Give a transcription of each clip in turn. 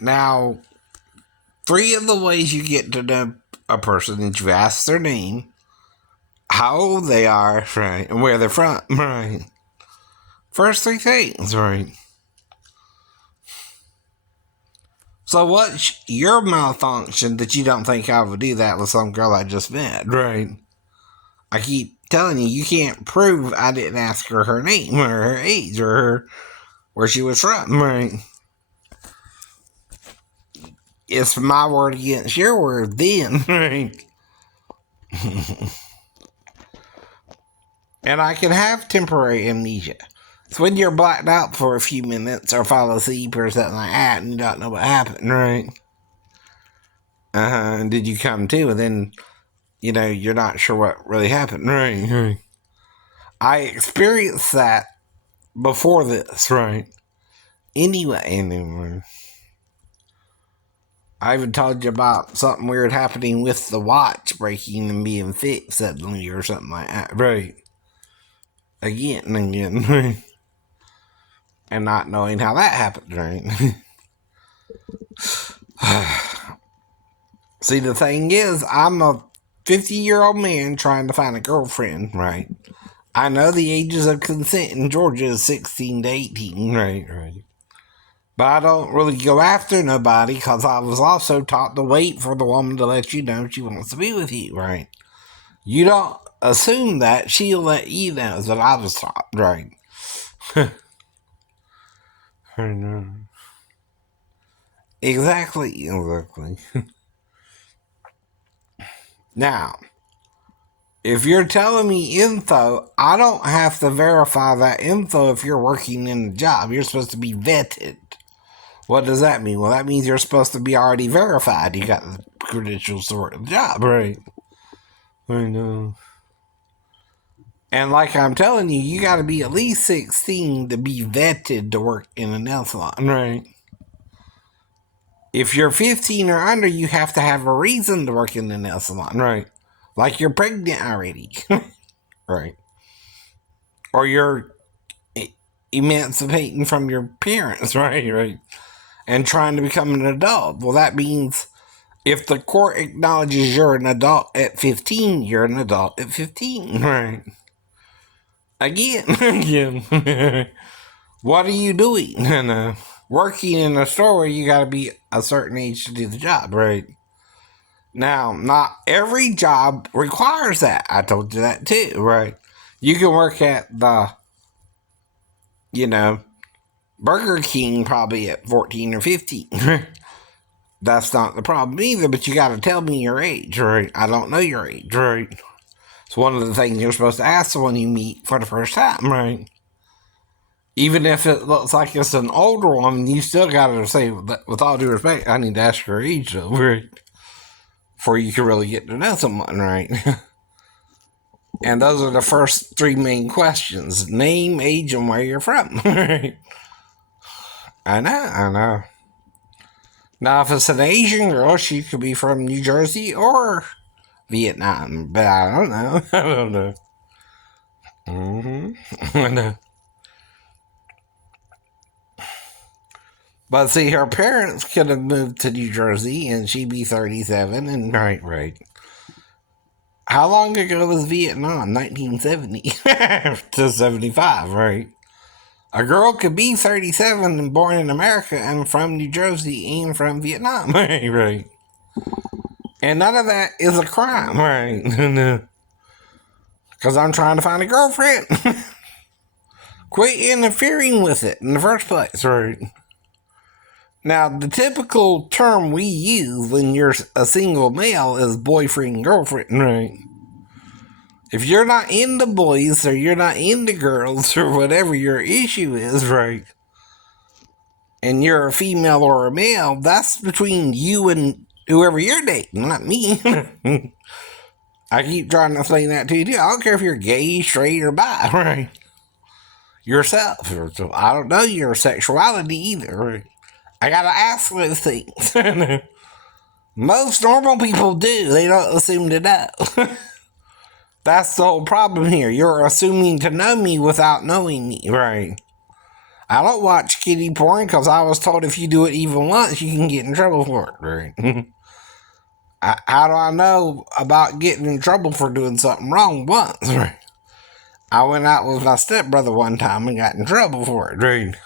Now, three of the ways you get to know a person is you ask their name, how old they are, right, and where they're from, right. First three things, right. So what's your malfunction that you don't think I would do that with some girl I just met, right? I keep telling you, you can't prove I didn't ask her her name or her age or where she was from, right? It's my word against your word then, right? And I can have temporary amnesia. It's when you're blacked out for a few minutes or fall asleep or something like that and you don't know what happened, right? And did you come to? And then, you're not sure what really happened, right? I experienced that before this, right? Anyway, I even told you about something weird happening with the watch breaking and being fixed suddenly or something like that, right? Again and again, right? And not knowing how that happened, right? See, the thing is, I'm a 50-year-old man trying to find a girlfriend, right? I know the ages of consent in Georgia is 16 to 18, right. But I don't really go after nobody because I was also taught to wait for the woman to let you know she wants to be with you, right? You don't assume that she'll let you know that I was taught, right? I know. Exactly. Now, if you're telling me info, I don't have to verify that info if you're working in the job. You're supposed to be vetted. What does that mean? Well, that means you're supposed to be already verified. You got the credentials to work the job, right? I know. And like I'm telling you, you got to be at least 16 to be vetted to work in a nail salon, right? If you're 15 or under, you have to have a reason to work in the nail salon, right? Like you're pregnant already, right? Or you're emancipating from your parents, right? And trying to become an adult. Well, that means if the court acknowledges you're an adult at 15, you're an adult at 15, right? Again. What are you doing? And working in a store, you got to be a certain age to do the job, right? Now, not every job requires that. I told you that too, right? You can work at the, Burger King probably at 14 or 15. That's not the problem either, but you got to tell me your age, right? I don't know your age, right? It's one of the things you're supposed to ask someone you meet for the first time, right? Even if it looks like it's an older woman, you still got to say, with all due respect, I need to ask her age, though, right? Before you can really get to know someone, right? And those are the first three main questions: name, age, and where you're from, right? I know. Now, if it's an Asian girl, she could be from New Jersey or Vietnam, but I don't know. I don't know. I know. But see, her parents could have moved to New Jersey and she'd be 37 and right. How long ago was Vietnam? 1970 to 75, right? A girl could be 37 and born in America and from New Jersey and from Vietnam, right? And none of that is a crime, right? Because I'm trying to find a girlfriend. Quit interfering with it in the first place, right? Now, the typical term we use when you're a single male is boyfriend, girlfriend, right? If you're not into boys or you're not into girls or whatever your issue is, right? And you're a female or a male, that's between you and whoever you're dating, not me. I keep trying to explain that to you too. I don't care if you're gay, straight, or bi, right? Yourself. I don't know your sexuality either, right? I gotta ask those things. Most normal people do. They don't assume to know. That's the whole problem here. You're assuming to know me without knowing me, right? I don't watch kiddie porn because I was told if you do it even once, you can get in trouble for it. Right? How do I know about getting in trouble for doing something wrong once? Right? I went out with my stepbrother one time and got in trouble for it. Right?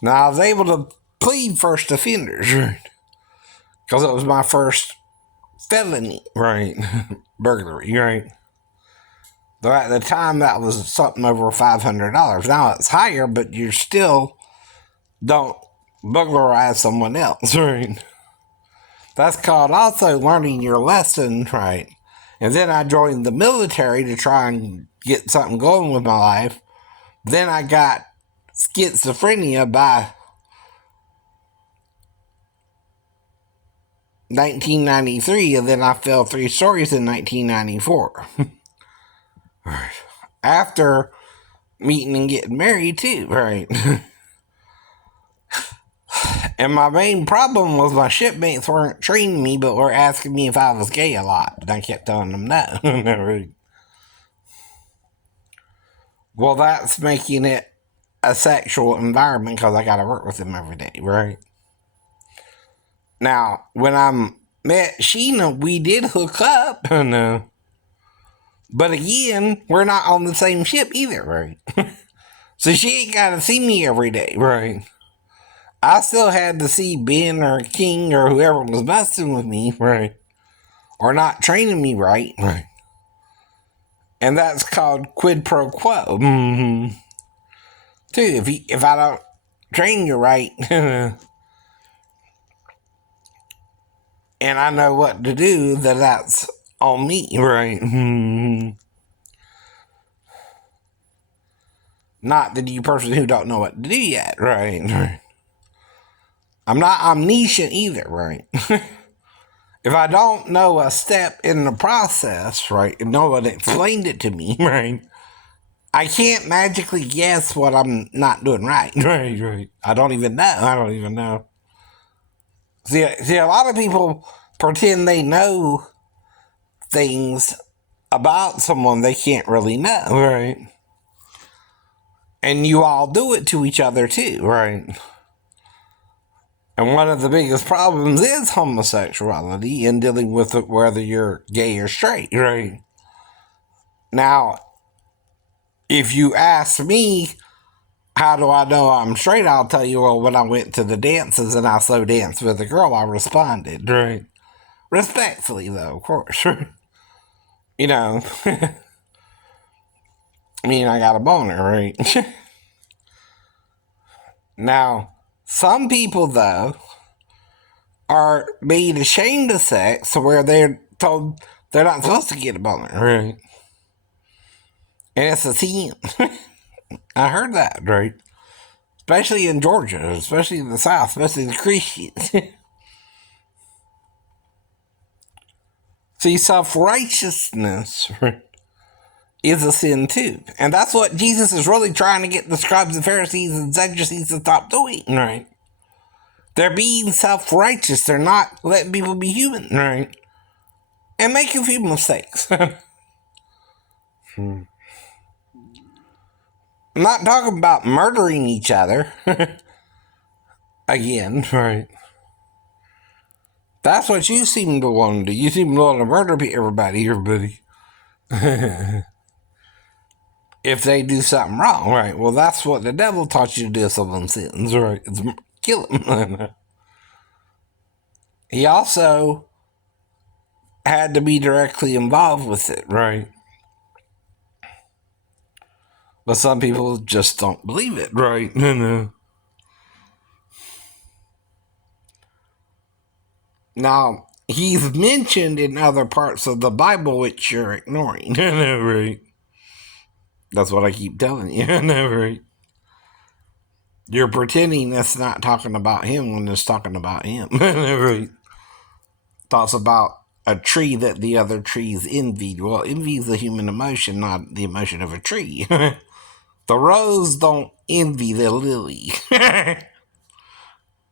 Now I was able to plead first offenders. Right? Because it was my first felony. Right? Burglary. Right? Though at the time that was something over $500. Now it's higher, but you still don't burglarize someone else, right? That's called also learning your lesson, right? And then I joined the military to try and get something going with my life. Then I got schizophrenia by 1993, and then I fell 3 stories in 1994. After meeting and getting married too, right? And my main problem was my shipmates weren't treating me, but were asking me if I was gay a lot. And I kept telling them no. Never. Well, that's making it a sexual environment because I got to work with them every day, right? Now, when I met Sheena, we did hook up. No. But again, we're not on the same ship either, right? So she ain't got to see me every day, right? I still had to see Ben or King or whoever was messing with me, right? Or not training me right, right? And that's called quid pro quo. Mm-hmm. Too, if I don't train you right, and I know what to do, then that's on me, right? Mm-hmm. Not that you person who don't know what to do yet, right? I'm not omniscient either, right? If I don't know a step in the process, right, and no one explained it to me, right, I can't magically guess what I'm not doing right. Right. I don't even know. See, a lot of people pretend they know things about someone they can't really know, right? And you all do it to each other too, right? And one of the biggest problems is homosexuality and dealing with it, whether you're gay or straight, right? Now, if you ask me, how do I know I'm straight? I'll tell you, well, when I went to the dances and I slow danced with a girl, I responded, right? Respectfully, though, of course. You know, I mean, I got a boner, right? Now, some people, though, are made ashamed of sex where they're told they're not supposed to get a boner, right? And it's a sin. I heard that, right? Especially in Georgia, especially in the South, especially the Christians. See, self-righteousness is a sin too. And that's what Jesus is really trying to get the scribes and Pharisees and Sadducees to stop doing, right? They're being self-righteous. They're not letting people be human, right? And make a few mistakes. I'm not talking about murdering each other. Again, right? That's what you seem to want to do. You seem to want to murder everybody. If they do something wrong, right? Well, that's what the devil taught you to do if someone sins, right? It's kill him. He also had to be directly involved with it, right? But some people just don't believe it, right? Now, he's mentioned in other parts of the Bible which you're ignoring. Right? That's what I keep telling you. Right? You're pretending that's not talking about him when it's talking about him. Right? Talks about a tree that the other trees envied. Well, envy is a human emotion, not the emotion of a tree. The rose don't envy the lily.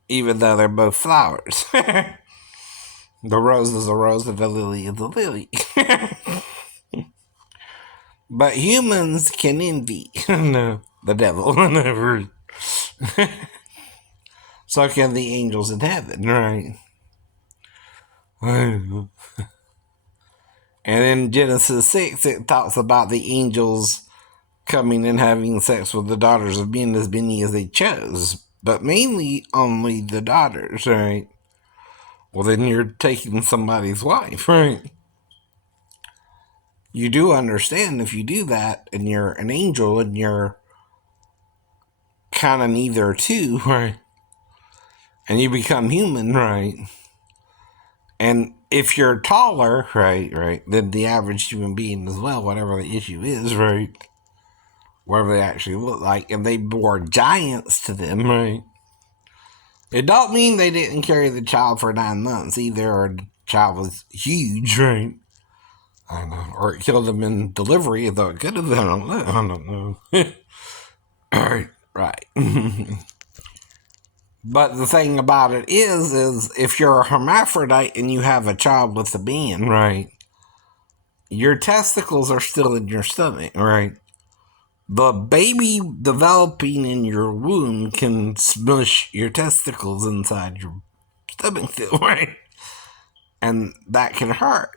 Even though they're both flowers. The rose is a rose and the lily is a lily. But humans can envy. No, the devil. So can the angels in heaven, right? And in Genesis 6, it talks about the angels coming and having sex with the daughters of men as many as they chose, but mainly only the daughters, right? Well, then you're taking somebody's wife, right? You do understand if you do that and you're an angel and you're kind of neither two, right? And you become human, right? And if you're taller, right, than the average human being as well, whatever the issue is, right? Whatever they actually look like, and they bore giants to them, right? It don't mean they didn't carry the child for 9 months either, or the child was huge, right? I don't know. Or it killed them in delivery, though it could have been. I don't know. Right. But the thing about it is if you're a hermaphrodite and you have a child with a man, right, your testicles are still in your stomach, right? The baby developing in your womb can smush your testicles inside your stomach still, right? And that can hurt.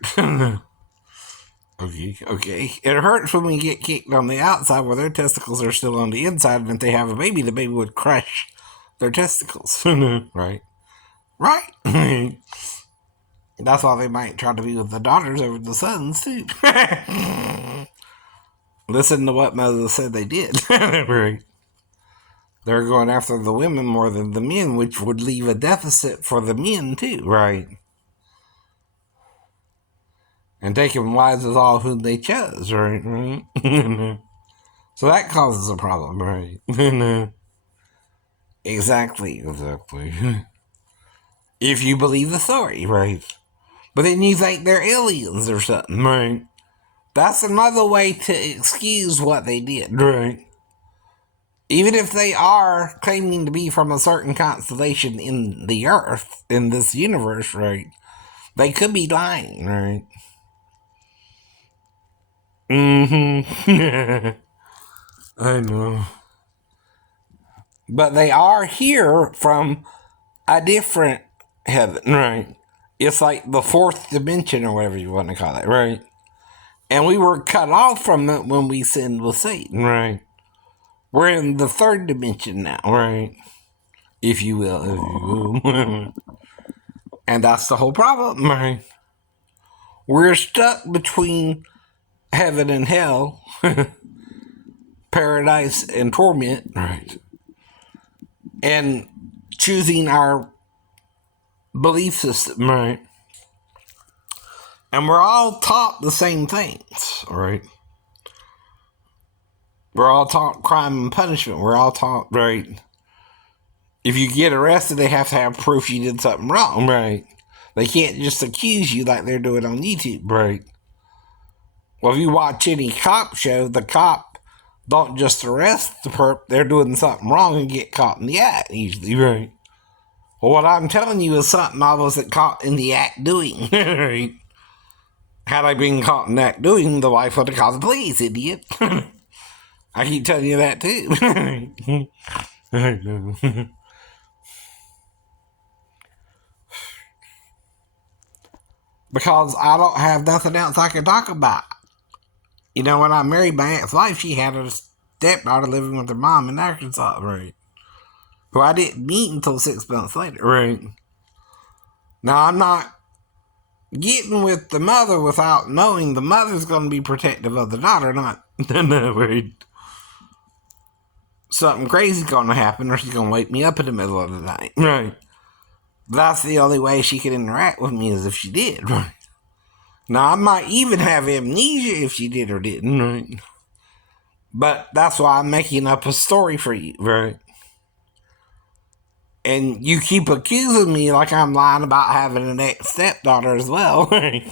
Okay. It hurts when we get kicked on the outside where their testicles are still on the inside, and if they have a baby, the baby would crush their testicles. Right? Right. That's why they might try to be with the daughters over the sons, too. Listen to what Moses said they did. Right. They're going after the women more than the men, which would leave a deficit for the men, too, right? And taking wives is all who they chose, right? So that causes a problem, right? Exactly. If you believe the story, right? But then you think they're aliens or something, right? That's another way to excuse what they did, right? Even if they are claiming to be from a certain constellation in the Earth, in this universe, right? They could be lying, right? Mm-hmm. I know. But they are here from a different heaven, right? It's like the fourth dimension or whatever you want to call it, right? And we were cut off from it when we sinned with Satan, right? We're in the third dimension now, right? If you will. And that's the whole problem, right? We're stuck between heaven and hell, paradise and torment, right? And choosing our belief system, right? And we're all taught the same things, right? We're all taught crime and punishment. We're all taught, right? If you get arrested, they have to have proof you did something wrong, right? They can't just accuse you like they're doing on YouTube, right? Well, if you watch any cop show, the cop don't just arrest the perp, they're doing something wrong and get caught in the act, usually, right? Well, what I'm telling you is something I wasn't caught in the act doing, right? Had I been caught in the act doing, the wife would have called the police, idiot. I keep telling you that, too. Because I don't have nothing else I can talk about. You know, when I married my ex-wife, she had a stepdaughter living with her mom in Arkansas, right? Who I didn't meet until 6 months later, right? Now, I'm not getting with the mother without knowing the mother's going to be protective of the daughter, not, no, right? Something crazy's going to happen or she's going to wake me up in the middle of the night, right? That's the only way she can interact with me is if she did, right? Now, I might even have amnesia if she did or didn't, right? But that's why I'm making up a story for you, right? And you keep accusing me like I'm lying about having an ex-stepdaughter as well, right?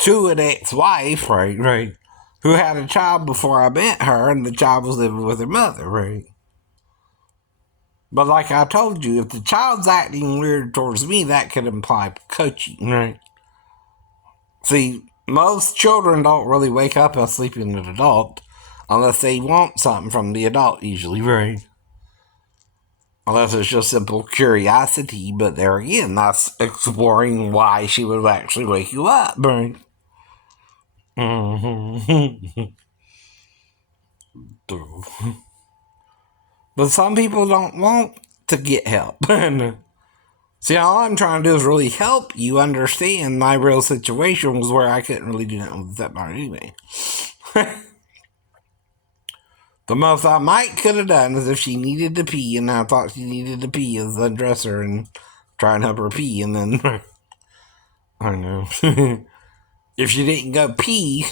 To an ex-wife, right? Who had a child before I met her, and the child was living with her mother, right? But like I told you, if the child's acting weird towards me, that could imply coaching, right? See, most children don't really wake up asleep in an adult unless they want something from the adult, usually, right? Unless it's just simple curiosity, but there again, that's exploring why she would actually wake you up, right? Mm-hmm. But some people don't want to get help. See, all I'm trying to do is really help you understand my real situation was where I couldn't really do nothing with the stepdaughter anyway. The most I might could have done is if she needed to pee and I thought she needed to pee is undress her and try and help her pee and then I know. If she didn't go pee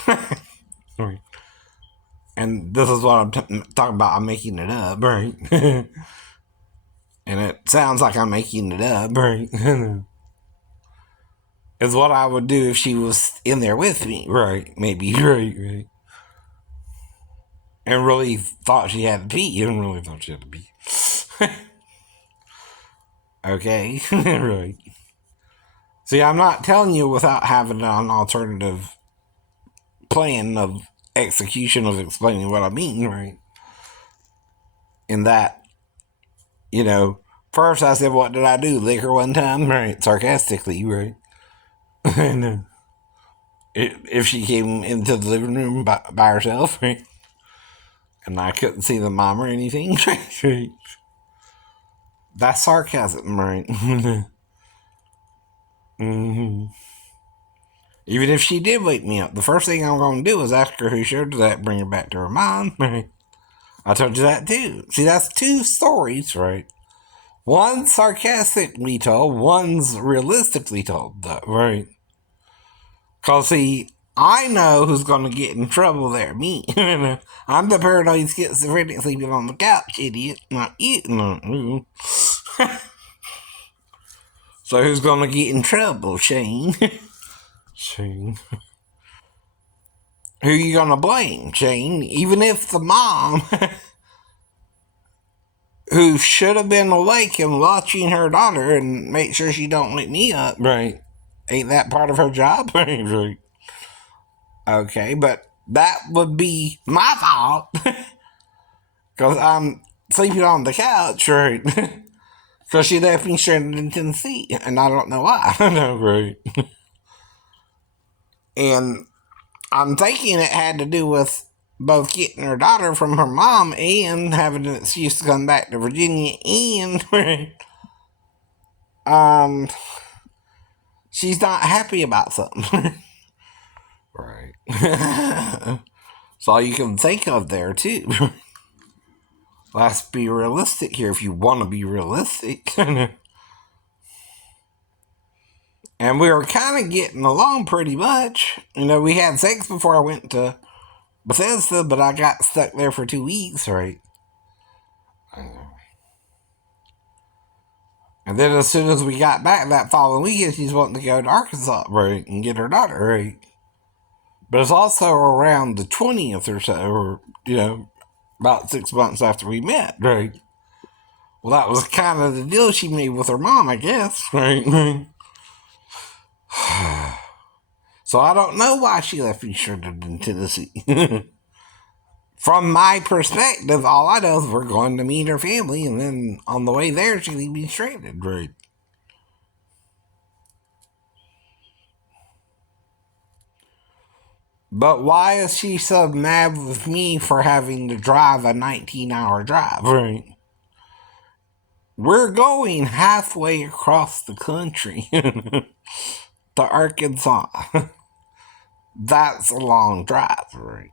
and this is what I'm talking about, I'm making it up, right? And it sounds like I'm making it up, right? Is what I would do if she was in there with me, right? Maybe, right. And really thought she had to pee, and really thought she had to pee. Okay, right. See, I'm not telling you without having an alternative plan of execution of explaining what I mean, right? In that, you know, first I said, what did I do? Lick her one time, right? Sarcastically, right? And if she came into the living room by herself, right? And I couldn't see the mom or anything, right? That's sarcasm, right? Mm-hmm. Even if she did wake me up, the first thing I'm going to do is ask her who showed her that, bring her back to her mom, right? I told you that too. See, that's two stories, right? One's sarcastically told, one's realistically told, though, right? Because, see, I know who's going to get in trouble there. Me. I'm the paranoid schizophrenic sleeping on the couch, idiot. Not you. No. So who's going to get in trouble, Shane? Shane. Who are you going to blame, Shane? Even if the mom, who should have been awake and watching her daughter and make sure she don't wake me up, right? Ain't that part of her job? Right. Okay, but that would be my fault. Because I'm sleeping on the couch, right? Because she left me stranded in Tennessee, and I don't know why. No, right. And I'm thinking it had to do with both getting her daughter from her mom and having an excuse to come back to Virginia and um she's not happy about something. Right. That's all you can think of there too. Let's be realistic here if you want to be realistic. And we were kind of getting along pretty much. You know, we had sex before I went to Bethesda, but I got stuck there for 2 weeks, right? And then as soon as we got back that following weekend, she's wanting to go to Arkansas, right, and get her daughter, right? But it's also around the 20th or so, or, about 6 months after we met, right? Well, that was kind of the deal she made with her mom, I guess, right? So I don't know why she left me stranded in Tennessee. From my perspective, all I know is we're going to meet her family, and then on the way there, she leave me stranded, right? But why is she so mad with me for having to drive a 19-hour drive, right? We're going halfway across the country to Arkansas. That's a long drive, right?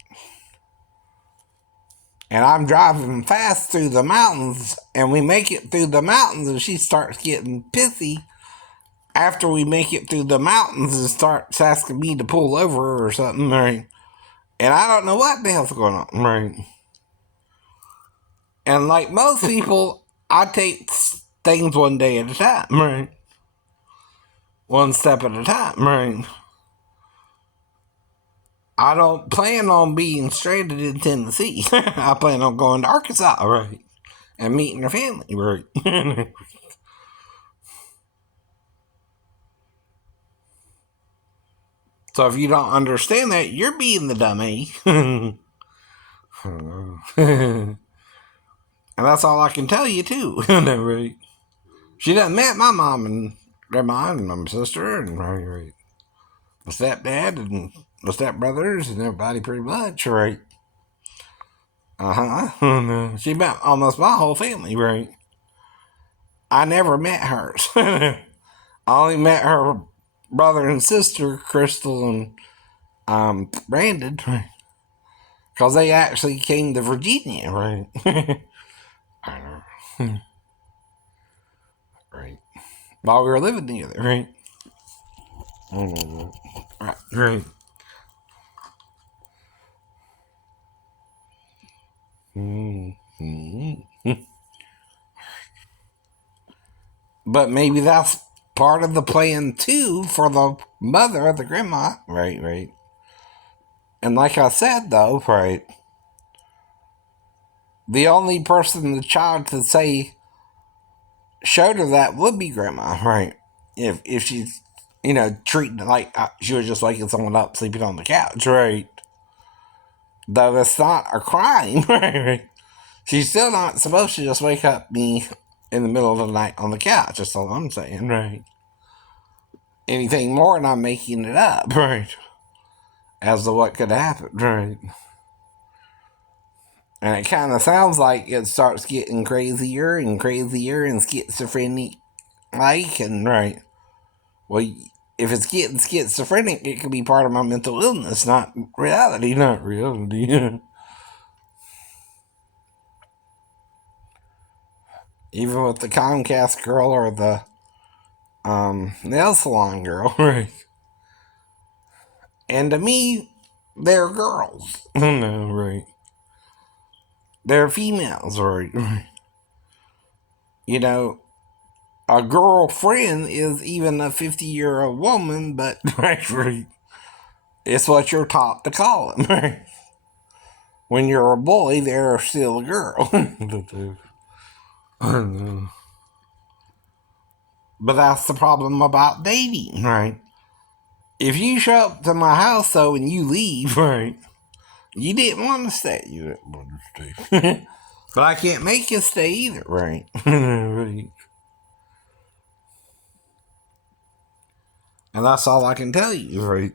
And I'm driving fast through the mountains, and we make it through the mountains, and she starts getting pissy after we make it through the mountains and starts asking me to pull over or something, right? And I don't know what the hell's going on, right? And like most people, I take things one day at a time, right? One step at a time, right? I don't plan on being stranded in Tennessee. I plan on going to Arkansas, right? And meeting her family, right? So if you don't understand that, you're being the dummy. And that's all I can tell you, too. Right. She done met my mom and grandma and my sister and right, my stepdad and my stepbrothers and everybody pretty much, right? Uh-huh. She met almost my whole family, right? I never met hers. I only met her brother and sister, Crystal and Brandon, right? Because they actually came to Virginia, right? I know. Right. While we were living together, right? Right, right. But maybe that's part of the plan too for the mother, the grandma. Right, right. And like I said, though, right, the only person the child could say showed her that would be grandma, right? If she's treating it like she was just waking someone up sleeping on the couch, right? Though it's not a crime, right? She's still not supposed to just wake up me in the middle of the night on the couch. That's all I'm saying, right? Anything more, and I'm making it up, right? As to what could happen, right? And it kind of sounds like it starts getting crazier and crazier and schizophrenic like, and right. Well, if it's getting schizophrenic, it could be part of my mental illness, not reality. Not reality. Even with the Comcast girl or the nail salon girl, right? And to me, they're girls. No, right. They're females, right? You know, a girlfriend is even a 50-year-old woman, but right. It's what you're taught to call them, right? When you're a boy, they're still a girl. But that's the problem about dating, right? If you show up to my house, though, and you leave, right, you didn't want to stay. You didn't want to stay. But I can't make you stay either, right? Right. And that's all I can tell you, right?